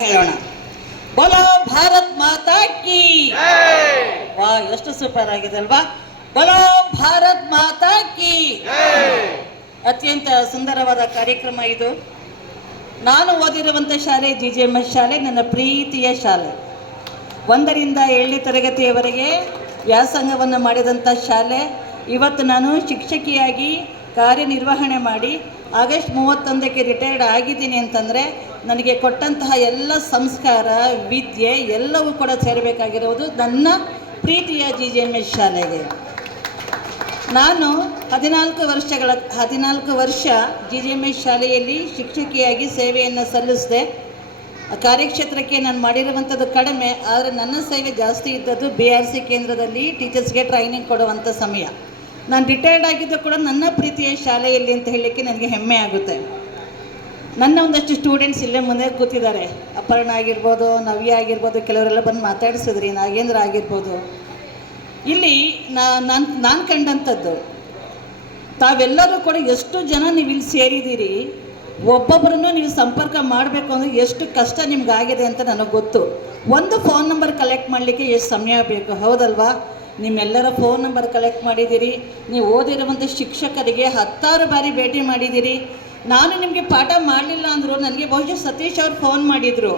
ಹೇಳೋಣ. ಬೋಲೋ ಭಾರತ್ ಮಾತಾ ಕಿ. ವಾ, ಎಷ್ಟು ಸೂಪರ್ ಆಗಿದೆ ಅಲ್ವಾ? ಬೋಲೋ ಭಾರತ್ ಮಾತಾ ಕಿ. ಅತ್ಯಂತ ಸುಂದರವಾದ ಕಾರ್ಯಕ್ರಮ ಇದು. ನಾನು ಓದಿರುವಂಥ ಶಾಲೆ GGMS ಶಾಲೆ, ನನ್ನ ಪ್ರೀತಿಯ ಶಾಲೆ. 1ರಿಂದ 7ನೇ ತರಗತಿಯವರೆಗೆ ವ್ಯಾಸಂಗವನ್ನು ಮಾಡಿದಂಥ ಶಾಲೆ. ಇವತ್ತು ನಾನು ಶಿಕ್ಷಕಿಯಾಗಿ ಕಾರ್ಯನಿರ್ವಹಣೆ ಮಾಡಿ ಆಗಸ್ಟ್ 31ಕ್ಕೆ ರಿಟೈರ್ಡ್ ಆಗಿದ್ದೀನಿ ಅಂತಂದರೆ ನನಗೆ ಕೊಟ್ಟಂತಹ ಎಲ್ಲ ಸಂಸ್ಕಾರ, ವಿದ್ಯೆ ಎಲ್ಲವೂ ಕೂಡ ಸೇರಬೇಕಾಗಿರುವುದು ನನ್ನ ಪ್ರೀತಿಯ GGMS ಶಾಲೆಗೆ. ನಾನು 14 ವರ್ಷ GGMS ಶಾಲೆಯಲ್ಲಿ ಶಿಕ್ಷಕಿಯಾಗಿ ಸೇವೆಯನ್ನು ಸಲ್ಲಿಸಿದೆ. ಕಾರ್ಯಕ್ಷೇತ್ರಕ್ಕೆ ನಾನು ಮಾಡಿರುವಂಥದ್ದು ಕಡಿಮೆ, ಆದರೆ ನನ್ನ ಸೇವೆ ಜಾಸ್ತಿ ಇದ್ದದ್ದು BRC ಕೇಂದ್ರದಲ್ಲಿ ಟೀಚರ್ಸ್ಗೆ ಟ್ರೈನಿಂಗ್ ಕೊಡುವಂಥ ಸಮಯ. ನಾನು ರಿಟೈರ್ಡ್ ಆಗಿದ್ದು ಕೂಡ ನನ್ನ ಪ್ರೀತಿಯ ಶಾಲೆಯಲ್ಲಿ ಅಂತ ಹೇಳಲಿಕ್ಕೆ ನನಗೆ ಹೆಮ್ಮೆ ಆಗುತ್ತೆ. ನನ್ನ ಒಂದಷ್ಟು ಸ್ಟೂಡೆಂಟ್ಸ್ ಇಲ್ಲೇ ಮುಂದೆ ಕೂತಿದ್ದಾರೆ. ಅಪರ್ಣ ಆಗಿರ್ಬೋದು, ನವ್ಯ ಆಗಿರ್ಬೋದು, ಕೆಲವರೆಲ್ಲ ಬಂದು ಮಾತಾಡಿಸಿದ್ರಿ, ನಾಗೇಂದ್ರ ಆಗಿರ್ಬೋದು. ಇಲ್ಲಿ ನಾನು ಕಂಡಂಥದ್ದು, ತಾವೆಲ್ಲರೂ ಕೂಡ ಎಷ್ಟು ಜನ ನೀವು ಇಲ್ಲಿ ಸೇರಿದ್ದೀರಿ, ಒಬ್ಬೊಬ್ಬರನ್ನು ನೀವು ಸಂಪರ್ಕ ಮಾಡಬೇಕು ಅಂದರೆ ಎಷ್ಟು ಕಷ್ಟ ನಿಮ್ಗಾಗಿದೆ ಅಂತ ನನಗೆ ಗೊತ್ತು. ಒಂದು ಫೋನ್ ನಂಬರ್ ಕಲೆಕ್ಟ್ ಮಾಡಲಿಕ್ಕೆ ಎಷ್ಟು ಸಮಯ ಬೇಕು, ಹೌದಲ್ವಾ? ನಿಮ್ಮೆಲ್ಲರ ಫೋನ್ ನಂಬರ್ ಕಲೆಕ್ಟ್ ಮಾಡಿದ್ದೀರಿ. ನೀವು ಓದಿರುವಂಥ ಶಿಕ್ಷಕರಿಗೆ 10 ಬಾರಿ ಭೇಟಿ ಮಾಡಿದ್ದೀರಿ. ನಾನು ನಿಮಗೆ ಪಾಠ ಮಾಡಲಿಲ್ಲ ಅಂದರು ನನಗೆ ಬಹುಶಃ ಸತೀಶ್ ಅವ್ರು ಫೋನ್ ಮಾಡಿದರು.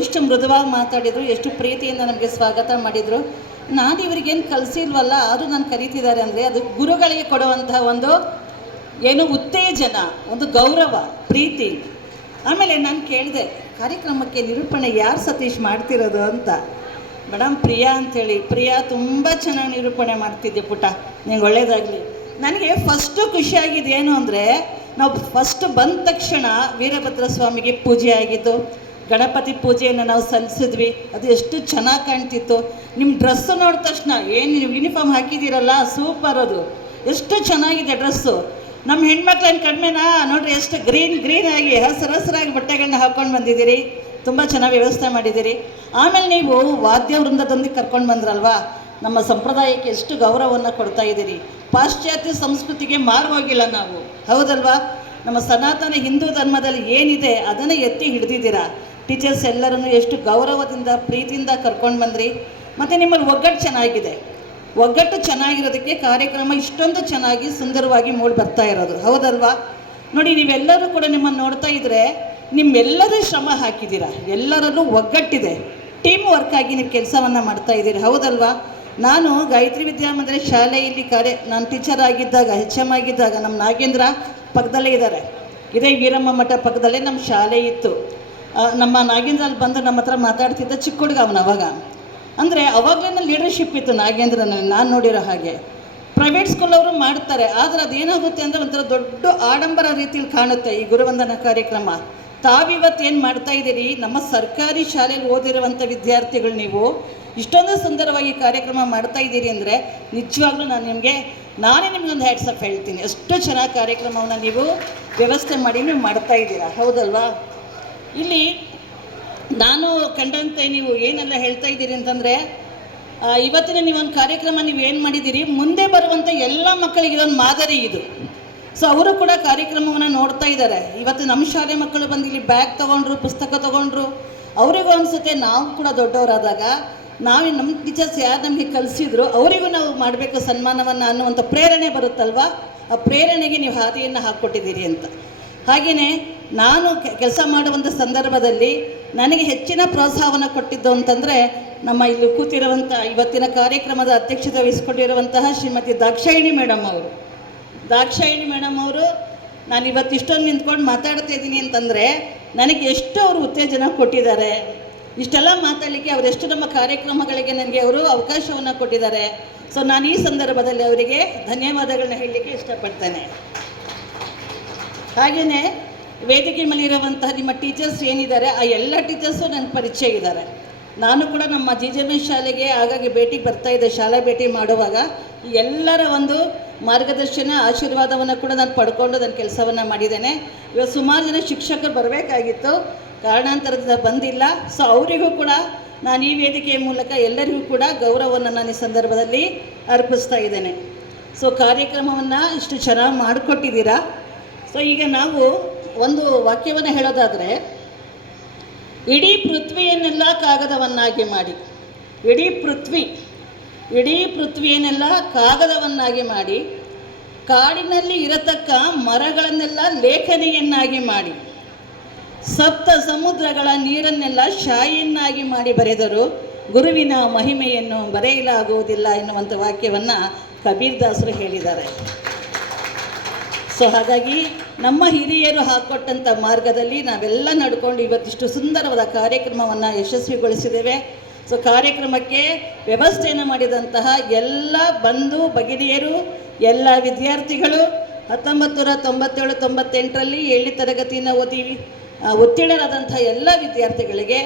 ಎಷ್ಟು ಮೃದುವಾಗಿ ಮಾತಾಡಿದರು, ಎಷ್ಟು ಪ್ರೀತಿಯಿಂದ ನಮಗೆ ಸ್ವಾಗತ ಮಾಡಿದರು. ನಾನು ಇವರಿಗೇನು ಕಲಿಸಿಲ್ವಲ್ಲ, ಅದು ನಾನು ಕರೀತಿದ್ದಾರೆ ಅಂದರೆ ಅದು ಗುರುಗಳಿಗೆ ಕೊಡುವಂತಹ ಒಂದು ಉತ್ತೇಜನ, ಒಂದು ಗೌರವ, ಪ್ರೀತಿ. ಆಮೇಲೆ ನಾನು ಕೇಳಿದೆ, ಕಾರ್ಯಕ್ರಮಕ್ಕೆ ನಿರೂಪಣೆ ಯಾರು ಸತೀಶ್ ಮಾಡ್ತಿರೋದು ಅಂತ. ಮೇಡಮ್ ಪ್ರಿಯಾ ಅಂಥೇಳಿ. ಪ್ರಿಯಾ ತುಂಬ ಚೆನ್ನಾಗಿ ನಿರೂಪಣೆ ಮಾಡ್ತಿದ್ದೆ ಪುಟ್ಟ, ನಿಂಗೆ ಒಳ್ಳೆಯದಾಗಲಿ. ನನಗೆ ಫಸ್ಟು ಖುಷಿಯಾಗಿದ್ದು ಏನು ಅಂದರೆ, ನಾವು ಫಸ್ಟ್ ಬಂದ ತಕ್ಷಣ ವೀರಭದ್ರ ಸ್ವಾಮಿಗೆ ಪೂಜೆ ಆಗಿದ್ದು, ಗಣಪತಿ ಪೂಜೆಯನ್ನು ನಾವು ಸಲ್ಲಿಸಿದ್ವಿ. ಅದು ಎಷ್ಟು ಚೆನ್ನಾಗಿ ಕಾಣ್ತಿತ್ತು. ನಿಮ್ಮ ಡ್ರೆಸ್ಸು ನೋಡಿದ ತಕ್ಷಣ, ಏನು ನೀವು ಯೂನಿಫಾರ್ಮ್ ಹಾಕಿದ್ದೀರಲ್ಲ, ಸೂಪರ್, ಅದು ಎಷ್ಟು ಚೆನ್ನಾಗಿದೆ ಡ್ರೆಸ್ಸು. ನಮ್ಮ ಹೆಣ್ಮಕ್ಳೇನು ಕಡಿಮೆನಾ? ನೋಡಿರಿ ಎಷ್ಟು ಗ್ರೀನ್ ಆಗಿ ಹಸಿರಾಗಿ ಬಟ್ಟೆಗಳನ್ನ ಹಾಕ್ಕೊಂಡು ಬಂದಿದ್ದೀರಿ. ತುಂಬ ಚೆನ್ನಾಗಿ ವ್ಯವಸ್ಥೆ ಮಾಡಿದ್ದೀರಿ. ಆಮೇಲೆ ನೀವು ವಾದ್ಯ ವೃಂದದೊಂದಿಗೆ ಕರ್ಕೊಂಡು ಬಂದ್ರಲ್ವಾ, ನಮ್ಮ ಸಂಪ್ರದಾಯಕ್ಕೆ ಎಷ್ಟು ಗೌರವವನ್ನು ಕೊಡ್ತಾ ಇದ್ದೀರಿ. ಪಾಶ್ಚಾತ್ಯ ಸಂಸ್ಕೃತಿಗೆ ಮಾರುವಾಗಿಲ್ಲ ನಾವು, ಹೌದಲ್ವಾ? ನಮ್ಮ ಸನಾತನ ಹಿಂದೂ ಧರ್ಮದಲ್ಲಿ ಏನಿದೆ ಅದನ್ನು ಎತ್ತಿ ಹಿಡಿದಿದ್ದೀರಾ. ಟೀಚರ್ಸ್ ಎಲ್ಲರನ್ನು ಎಷ್ಟು ಗೌರವದಿಂದ ಪ್ರೀತಿಯಿಂದ ಕರ್ಕೊಂಡು ಬಂದ್ರಿ. ಮತ್ತು ನಿಮ್ಮಲ್ಲಿ ಒಗ್ಗಟ್ಟು ಚೆನ್ನಾಗಿದೆ. ಒಗ್ಗಟ್ಟು ಚೆನ್ನಾಗಿರೋದಕ್ಕೆ ಕಾರ್ಯಕ್ರಮ ಇಷ್ಟೊಂದು ಚೆನ್ನಾಗಿ ಸುಂದರವಾಗಿ ಮೂಡಿ ಬರ್ತಾ ಇರೋದು, ಹೌದಲ್ವಾ? ನೋಡಿ, ನೀವೆಲ್ಲರೂ ಕೂಡ ನಿಮ್ಮನ್ನು ನೋಡ್ತಾ ಇದ್ದರೆ ನಿಮ್ಮೆಲ್ಲರೂ ಶ್ರಮ ಹಾಕಿದ್ದೀರಾ. ಎಲ್ಲರಲ್ಲೂ ಒಗ್ಗಟ್ಟಿದೆ. ಟೀಮ್ ವರ್ಕ್ ಆಗಿ ನೀವು ಕೆಲಸವನ್ನು ಮಾಡ್ತಾ ಇದ್ದೀರಿ, ಹೌದಲ್ವಾ? ನಾನು ಗಾಯತ್ರಿ ವಿದ್ಯಾಮಂದಿರ ಶಾಲೆಯಲ್ಲಿ ನಾನು ಟೀಚರ್ ಆಗಿದ್ದಾಗ, HM ಆಗಿದ್ದಾಗ, ನಮ್ಮ ನಾಗೇಂದ್ರ ಪಕ್ಕದಲ್ಲೇ ಇದ್ದಾರೆ. ಇದೇ ವೀರಮ್ಮ ಮಠ ಪಕ್ಕದಲ್ಲೇ ನಮ್ಮ ಶಾಲೆ ಇತ್ತು. ನಮ್ಮ ನಾಗೇಂದ್ರ ಅಲ್ಲಿ ಬಂದು ನಮ್ಮ ಹತ್ರ ಮಾತಾಡ್ತಿದ್ದ, ಚಿಕ್ಕ ಹುಡುಗ ಅವನು ಅವಾಗ. ಅಂದರೆ ಅವಾಗಲೇ ಲೀಡರ್ಶಿಪ್ ಇತ್ತು ನಾಗೇಂದ್ರನಲ್ಲಿ, ನಾನು ನೋಡಿರೋ ಹಾಗೆ. ಪ್ರೈವೇಟ್ ಸ್ಕೂಲವರು ಮಾಡ್ತಾರೆ, ಆದರೆ ಅದೇನಾಗುತ್ತೆ ಅಂದರೆ ಒಂಥರ ದೊಡ್ಡ ಆಡಂಬರ ರೀತಿಯಲ್ಲಿ ಕಾಣುತ್ತೆ ಈ ಗುರುವಂದನಾ ಕಾರ್ಯಕ್ರಮ. ತಾವಿವತ್ತು ಏನು ಮಾಡ್ತಾ ಇದ್ದೀರಿ, ನಮ್ಮ ಸರ್ಕಾರಿ ಶಾಲೆಯಲ್ಲಿ ಓದಿರುವಂಥ ವಿದ್ಯಾರ್ಥಿಗಳು ನೀವು ಇಷ್ಟೊಂದು ಸುಂದರವಾಗಿ ಕಾರ್ಯಕ್ರಮ ಮಾಡ್ತಾ ಇದ್ದೀರಿ ಅಂದರೆ ನಿಜವಾಗ್ಲೂ ನಾನೇ ನಿಮಗೊಂದು ಹ್ಯಾಟ್ಸ್ ಆಫ್ ಹೇಳ್ತೀನಿ. ಎಷ್ಟು ಚೆನ್ನಾಗಿ ಕಾರ್ಯಕ್ರಮವನ್ನು ನೀವು ವ್ಯವಸ್ಥೆ ಮಾಡಿ ನೀವು ಮಾಡ್ತಾ ಇದ್ದೀರಾ, ಹೌದಲ್ವಾ? ಇಲ್ಲಿ ನಾನು ಕಂಡಂತೆ ನೀವು ಏನೆಲ್ಲ ಹೇಳ್ತಾ ಇದ್ದೀರಿ ಅಂತಂದರೆ, ಇವತ್ತಿನ ನೀವೊಂದು ಕಾರ್ಯಕ್ರಮ ನೀವು ಏನು ಮಾಡಿದ್ದೀರಿ, ಮುಂದೆ ಬರುವಂಥ ಎಲ್ಲ ಮಕ್ಕಳಿಗೆ ಇದೊಂದು ಮಾದರಿ ಇದು. ಸೊ ಅವರು ಕೂಡ ಕಾರ್ಯಕ್ರಮವನ್ನು ನೋಡ್ತಾ ಇದ್ದಾರೆ. ಇವತ್ತು ನಮ್ಮ ಶಾಲೆ ಮಕ್ಕಳು ಬಂದು ಇಲ್ಲಿ ಬ್ಯಾಗ್ ತೊಗೊಂಡ್ರು, ಪುಸ್ತಕ ತೊಗೊಂಡ್ರು. ಅವರಿಗೂ ಅನಿಸುತ್ತೆ ನಾವು ಕೂಡ ದೊಡ್ಡವರಾದಾಗ ನಮ್ಮ ಟೀಚರ್ಸ್ ಯಾರು ನಮಗೆ ಕಲಿಸಿದ್ರು ಅವರಿಗೂ ನಾವು ಮಾಡಬೇಕು ಸನ್ಮಾನವನ್ನು ಅನ್ನುವಂಥ ಪ್ರೇರಣೆ ಬರುತ್ತಲ್ವ. ಆ ಪ್ರೇರಣೆಗೆ ನೀವು ಹಾದಿಯನ್ನು ಹಾಕ್ಕೊಟ್ಟಿದ್ದೀರಿ ಅಂತ. ಹಾಗೆಯೇ ನಾನು ಕೆಲಸ ಮಾಡುವಂಥ ಸಂದರ್ಭದಲ್ಲಿ ನನಗೆ ಹೆಚ್ಚಿನ ಪ್ರೋತ್ಸಾಹವನ್ನು ಕೊಟ್ಟಿದ್ದು ಅಂತಂದರೆ, ನಮ್ಮ ಇಲ್ಲಿ ಕೂತಿರುವಂಥ ಇವತ್ತಿನ ಕಾರ್ಯಕ್ರಮದ ಅಧ್ಯಕ್ಷತೆ ವಹಿಸ್ಕೊಂಡಿರುವಂತಹ ಶ್ರೀಮತಿ ದಾಕ್ಷಾಯಿಣಿ ಮೇಡಮ್ ಅವರು. ನಾನು ಇವತ್ತು ಇಷ್ಟೊಂದು ನಿಂತ್ಕೊಂಡು ಮಾತಾಡ್ತಾ ಇದ್ದೀನಿ ಅಂತಂದರೆ ನನಗೆ ಎಷ್ಟು ಅವರು ಉತ್ತೇಜನ ಕೊಟ್ಟಿದ್ದಾರೆ. ಇಷ್ಟೆಲ್ಲ ಮಾತಾಡಲಿಕ್ಕೆ ಅವರೆಷ್ಟು ನಮ್ಮ ಕಾರ್ಯಕ್ರಮಗಳಿಗೆ ನನಗೆ ಅವರು ಅವಕಾಶವನ್ನು ಕೊಟ್ಟಿದ್ದಾರೆ. ಸೊ ನಾನು ಈ ಸಂದರ್ಭದಲ್ಲಿ ಅವರಿಗೆ ಧನ್ಯವಾದಗಳನ್ನ ಹೇಳಲಿಕ್ಕೆ ಇಷ್ಟಪಡ್ತೇನೆ. ಹಾಗೆಯೇ ವೇದಿಕೆ ಮೇಲಿರುವಂತಹ ನಿಮ್ಮ ಟೀಚರ್ಸ್ ಏನಿದ್ದಾರೆ, ಆ ಎಲ್ಲ ಟೀಚರ್ಸು ನನಗೆ ಪರಿಚಯ ಇದ್ದಾರೆ. ನಾನು ಕೂಡ ನಮ್ಮ GGMS ಶಾಲೆಗೆ ಆಗಾಗ್ಗೆ ಭೇಟಿಗೆ ಬರ್ತಾಯಿದ್ದೆ. ಶಾಲಾ ಭೇಟಿ ಮಾಡುವಾಗ ಎಲ್ಲರ ಒಂದು ಮಾರ್ಗದರ್ಶನ, ಆಶೀರ್ವಾದವನ್ನು ಕೂಡ ನಾನು ಪಡ್ಕೊಂಡು ನನ್ನ ಕೆಲಸವನ್ನು ಮಾಡಿದ್ದೇನೆ. ಇವತ್ತು ಸುಮಾರು ಜನ ಶಿಕ್ಷಕರು ಬರಬೇಕಾಗಿತ್ತು, ಕಾರಣಾಂತರದಿಂದ ಬಂದಿಲ್ಲ. ಸೊ ಅವರಿಗೂ ಕೂಡ ನಾನು ಈ ವೇದಿಕೆಯ ಮೂಲಕ ಎಲ್ಲರಿಗೂ ಕೂಡ ಗೌರವವನ್ನು ನಾನು ಈ ಸಂದರ್ಭದಲ್ಲಿ ಅರ್ಪಿಸ್ತಾ ಇದ್ದೇನೆ. ಸೊ ಕಾರ್ಯಕ್ರಮವನ್ನು ಇಷ್ಟು ಚೆನ್ನಾಗಿ ಮಾಡಿಕೊಟ್ಟಿದ್ದೀರಾ. ಸೊ ಈಗ ನಾವು ಒಂದು ವಾಕ್ಯವನ್ನು ಹೇಳೋದಾದರೆ, ಇಡೀ ಪೃಥ್ವಿಯನ್ನೆಲ್ಲ ಕಾಗದವನ್ನಾಗಿ ಮಾಡಿ, ಇಡೀ ಪೃಥ್ವಿಯನ್ನೆಲ್ಲ ಕಾಗದವನ್ನಾಗಿ ಮಾಡಿ, ಕಾಡಿನಲ್ಲಿ ಇರತಕ್ಕ ಮರಗಳನ್ನೆಲ್ಲ ಲೇಖನಿಯನ್ನಾಗಿ ಮಾಡಿ, ಸಪ್ತ ಸಮುದ್ರಗಳ ನೀರನ್ನೆಲ್ಲ ಶಾಯಿಯನ್ನಾಗಿ ಮಾಡಿ ಬರೆದರು ಗುರುವಿನ ಮಹಿಮೆಯನ್ನು ಬರೆಯಲಾಗುವುದಿಲ್ಲ ಎನ್ನುವಂಥ ವಾಕ್ಯವನ್ನು ಕಬೀರ್ ದಾಸರು ಹೇಳಿದ್ದಾರೆ. ಸೊ ಹಾಗಾಗಿ ನಮ್ಮ ಹಿರಿಯರು ಹಾಕ್ಕೊಟ್ಟಂಥ ಮಾರ್ಗದಲ್ಲಿ ನಾವೆಲ್ಲ ನಡ್ಕೊಂಡು ಇವತ್ತಿಷ್ಟು ಸುಂದರವಾದ ಕಾರ್ಯಕ್ರಮವನ್ನು ಯಶಸ್ವಿಗೊಳಿಸಿದ್ದೇವೆ. ಸೊ ಕಾರ್ಯಕ್ರಮಕ್ಕೆ ವ್ಯವಸ್ಥೆಯನ್ನು ಮಾಡಿದಂತಹ ಎಲ್ಲ ಬಂಧು ಭಗಿನಿಯರು, ಎಲ್ಲ ವಿದ್ಯಾರ್ಥಿಗಳು, 1997-98ರಲ್ಲಿ 7ನೇ ತರಗತಿಯನ್ನು ಓದಿ ಉತ್ತೀರ್ಣರಾದಂಥ ಎಲ್ಲ ವಿದ್ಯಾರ್ಥಿಗಳಿಗೆ,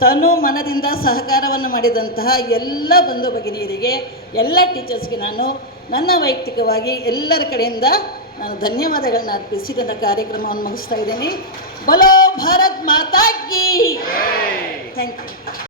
ತನು ಮನದಿಂದ ಸಹಕಾರವನ್ನು ಮಾಡಿದಂತಹ ಎಲ್ಲ ಬಂಧು ಭಗಿನಿಯರಿಗೆ, ಎಲ್ಲ ಟೀಚರ್ಸ್ಗೆ ನಾನು ನನ್ನ ವೈಯಕ್ತಿಕವಾಗಿ ಎಲ್ಲರ ಕಡೆಯಿಂದ ನಾನು ಧನ್ಯವಾದಗಳನ್ನ ಅರ್ಪಿಸಿ ನನ್ನ ಕಾರ್ಯಕ್ರಮವನ್ನು ಮುಗಿಸ್ತಾ ಇದ್ದೀನಿ. ಬೋಲೋ ಭಾರತ್ ಮಾತಾ ಕಿ. Thank you.